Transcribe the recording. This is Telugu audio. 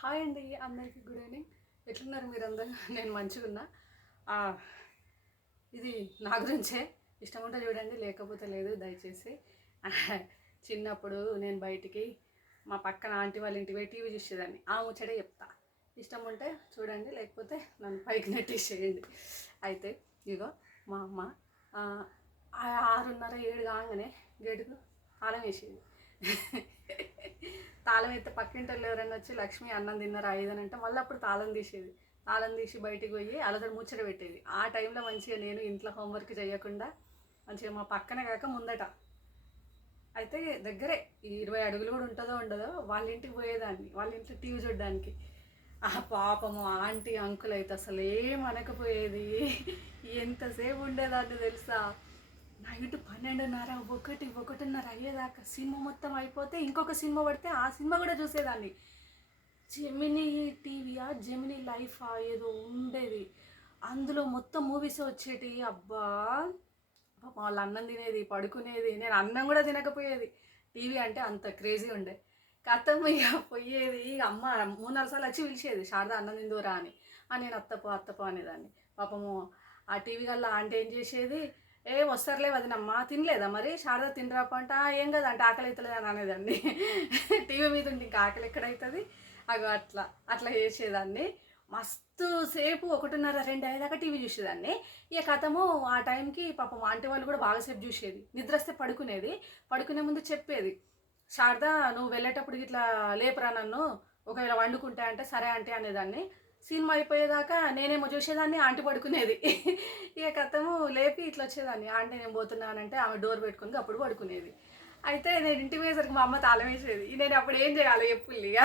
హాయ్ అండి అందరికీ గుడ్ ఈవినింగ్ ఎట్లున్నారు మీరు నేను మంచిగా ఉన్నా ఇది నా గురించే. ఇష్టం ఉంటే చూడండి లేకపోతే లేదు దయచేసి. చిన్నప్పుడు నేను బయటికి మా పక్కన ఆంటీ వాళ్ళ ఇంటికి పోయి టీవీ చూసేదాన్ని. ఆ ముచ్చటే చెప్తా. ఇష్టం ఉంటే చూడండి లేకపోతే నన్ను పైకి నెట్టేసేయండి. అయితే ఇగో మా అమ్మ ఆరున్నర ఏడు కాగానే గేటుకు తాళం వేసేది. తాళం అయితే పక్కింటి వాళ్ళు ఎవరైనా వచ్చి లక్ష్మి అన్నం తిన్నారా ఏదని అంటే మళ్ళీ అప్పుడు తాళం తీసేది. తాళం తీసి బయటికి పోయి అలసరి ముచ్చట పెట్టేది. ఆ టైంలో మంచిగా నేను ఇంట్లో హోంవర్క్ చేయకుండా మంచిగా మా పక్కన కాక ముందట. అయితే దగ్గరే ఇరవై అడుగులు కూడా ఉంటుందో ఉండదో వాళ్ళ ఇంటికి పోయేదాన్ని. వాళ్ళ ఇంట్లో టీవీ చూడడానికి. ఆ పాపము ఆంటీ అంకుల్ అయితే అసలు ఏం అనకపోయేది. ఎంతసేపు ఉండేదాన్ని తెలుసా? నైట్ పన్నెండున్నర ఒకటి ఒకటిన్నర అయ్యేదాకా సినిమా మొత్తం అయిపోతే ఇంకొక సినిమా పడితే ఆ సినిమా కూడా చూసేదాన్ని. జెమిని టీవీయా జెమినీ లైఫా ఏదో ఉండేది. అందులో మొత్తం మూవీస్ వచ్చేటి అబ్బా! పాపం వాళ్ళు అన్నం తినేది పడుకునేది నేను అన్నం కూడా తినకపోయేది. టీవీ అంటే అంత క్రేజీ ఉండే. కథం ఇక పోయేది ఇక అమ్మ మూడు నాలుగు సార్లు వచ్చి పిలిచేది శారద అన్నం తిందురా అని. నేను అత్తపో అత్తపో అనేదాన్ని. పాపము ఆ టీవీ వల్ల ఆంటీ ఏం చేసేది ఏ వస్తారులే వదినమ్మా తినలేదా మరి? శారద తినరాప అంటే ఏం కదా అంటే ఆకలి అవుతలేదు అని అనేదాన్ని. టీవీ మీద ఉండి ఇంకా ఆకలి ఎక్కడవుతుంది అగో అట్లా అట్లా చేసేదాన్ని. మస్తు సేపు ఒకటిన్నర రెండు అయ్యేదాకా టీవీ చూసేదాన్ని. ఇక కథము ఆ టైంకి పాపం ఆంటీ వాళ్ళు కూడా బాగా సేపు చూసేది. నిద్ర వస్తే పడుకునేది. పడుకునే ముందు చెప్పేది శారద నువ్వు వెళ్ళేటప్పుడు ఇట్లా లేపరా నన్ను? ఒకవేళ వండుకుంటా అంటే సరే అంటే అనేదాన్ని. సినిమా అయిపోయేదాకా నేనేమో చూసేదాన్ని ఆంటీ పడుకునేది. ఇక కథము లేపి ఇట్లా వచ్చేదాన్ని. ఆంటీ నేను పోతున్నానంటే ఆమె డోర్ పెట్టుకుని అప్పుడు పడుకునేది. అయితే నేను ఇంటికి పోయేసరికి మా అమ్మ తాళం వేసేది. నేను అప్పుడు ఏం చేయాలి ఎప్పుడు ఇక.